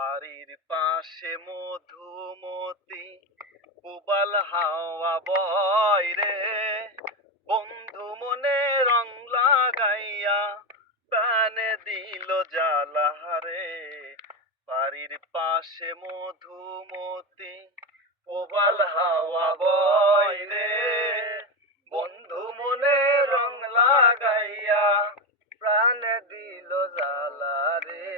বাড়ির পাশে মধুমতি পুবাল হাওয়া বয় রে, বন্ধু মনে রং লাগাইয়া প্রাণে দিল জ্বালা রে। বাড়ির পাশে মধুমতি পুবাল হাওয়া বয় রে, বন্ধু মনে রং লাগাইয়া প্রাণে দিল জ্বালা রে।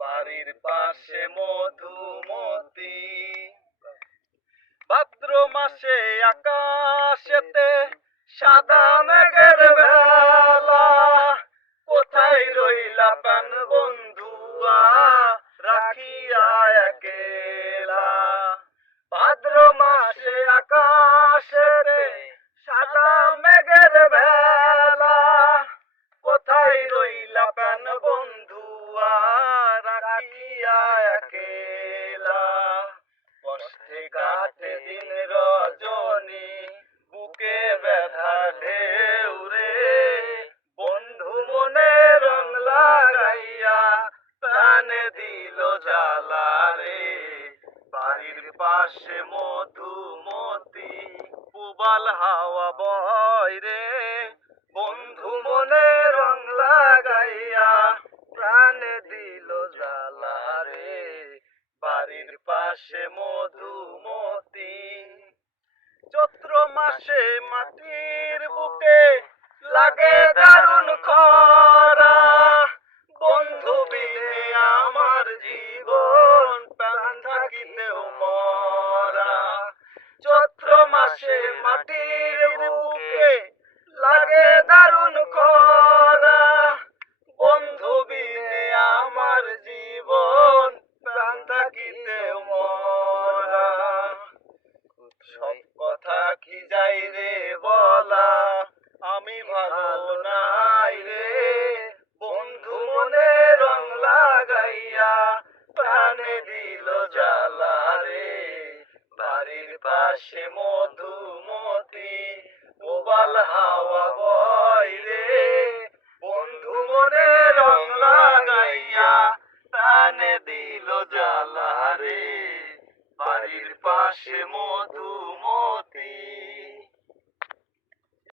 বাড়ির পাশে মধুমতি। ভাদ্র মাসে আকাশেতে সাদা মেঘের ভেলা, কোথায় রইলা প্রাণ বন্ধুয়া রাখিয়া একেলা। ভাদ্র মাসে আকাশেতে সাদা মেঘের ভেলা, কোথায় রইলা প্রাণ বন্ধুয়া রাখিয়া একেলা। কষ্টে কাটে দিন রজনী বুকে ব্যথা ঢেউ রে, বন্ধু মনে রং লাগাইয়া প্রাণে দিল জ্বালা রে। বাড়ির পাশে মধুমতি পুবাল হাওয়া বয় রে, বন্ধু মনে রং লাগাইয়া প্রাণে দিল জ্বালা রে। বাড়ির পাশে মধুমতি। চৈত্র মাসে মাটির বুকে লাগে দারুণ খরা, বন্ধু বিনে আমার জীবন প্রাণ থাকিতেও মরা। চৈত্র মাসে মাটির বুকে লাগে দারুণ খরা, বন্ধু বিনে আমার জীবন প্রাণ থাকিতেও মরা। সব কথা কি যাই রে বলা, আমি ভালো নাই রে, বন্ধু মনে রং লাগাইয়া প্রাণে দিল জ্বালা রে। বাড়ির পাশে মধুমতি পুবাল হাওয়া বয় রে, বন্ধু মনে রং লাগাইয়া প্রাণে দিল জ্বালা রে। বাড়ির পাশে মধু